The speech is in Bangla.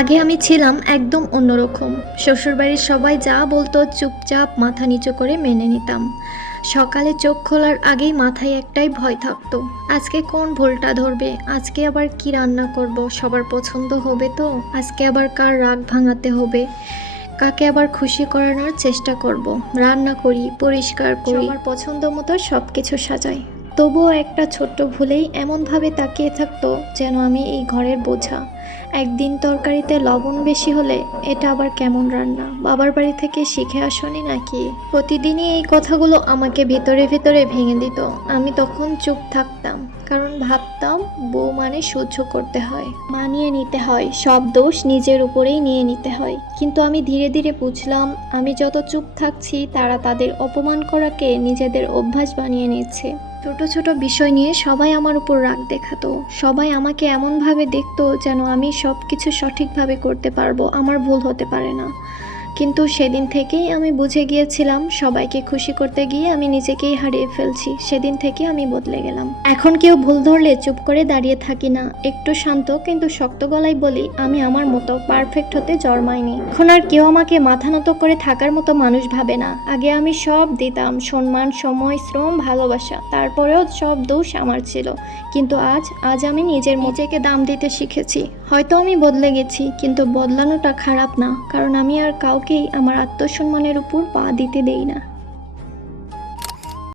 আগে আমি ছিলাম একদম অন্যরকম। শ্বশুরবাড়ির সবাই যা বলতো চুপচাপ মাথা নিচু করে মেনে নিতাম। সকালে চোখ খোলার আগেই মাথায় একটাই ভয় থাকতো, আজকে কোন ভুলটা ধরবে, আজকে আবার কি রান্না করব, সবার পছন্দ হবে তো, আজকে আবার কার রাগ ভাঙাতে হবে, কাকে আবার খুশি করানোর চেষ্টা করব। রান্না করি, পরিষ্কার করি, সবার পছন্দ মতো সব কিছু সাজাই। তবুও একটা ছোট্ট ভুলেই এমনভাবে তাকিয়ে থাকতো যেন আমি এই ঘরের বোঝা। একদিন তরকারিতে লবণ বেশি হলে এটা আবার কেমন রান্না, বাবার বাড়ি থেকে শিখে আসনি নাকি? প্রতিদিনই এই কথাগুলো আমাকে ভেতরে ভেতরে ভেঙে দিত। আমি তখন চুপ থাকতাম, কারণ ভাবতাম বউ মানে সহ্য করতে হয়, মানিয়ে নিতে হয়, সব দোষ নিজের উপরেই নিয়ে নিতে হয়। কিন্তু আমি ধীরে ধীরে বুঝলাম, আমি যত চুপ থাকছি তারা তাদের অপমান করাকে নিজেদের অভ্যাস বানিয়ে নিচ্ছে। ছোট ছোট বিষয় নিয়ে সবাই আমার উপর রাগ দেখাতো, সবাই আমাকে এমনভাবে দেখতো যেন আমি সব কিছু সঠিকভাবে করতে পারবো, আমার ভুল হতে পারে না। কিন্তু সেদিন থেকেই আমি বুঝে গিয়েছিলাম, সবাইকে খুশি করতে গিয়ে আমি নিজেকেই হারিয়ে ফেলছি। সেদিন থেকে আমি বদলে গেলাম। এখন কেউ ভুল ধরলে চুপ করে দাঁড়িয়ে থাকি না, একটু শান্ত কিন্তু শক্ত গলায় বলি, আমি আমার মতো পারফেক্ট হতে জন্মাইনি। এখন আর কেউ আমাকে মাথা নত করে থাকার মতো মানুষ ভাবে না। আগে আমি সব দিতাম, সম্মান, সময়, শ্রম, ভালোবাসা, তারপরেও সব দোষ আমার ছিল। কিন্তু আজ আমি নিজেকে দাম দিতে শিখেছি। হয়তো আমি বদলে গেছি, কিন্তু বদলানোটা খারাপ না, কারণ আমি আর কাউকেই আমার আত্মসম্মানের উপর পা দিতে দেই না।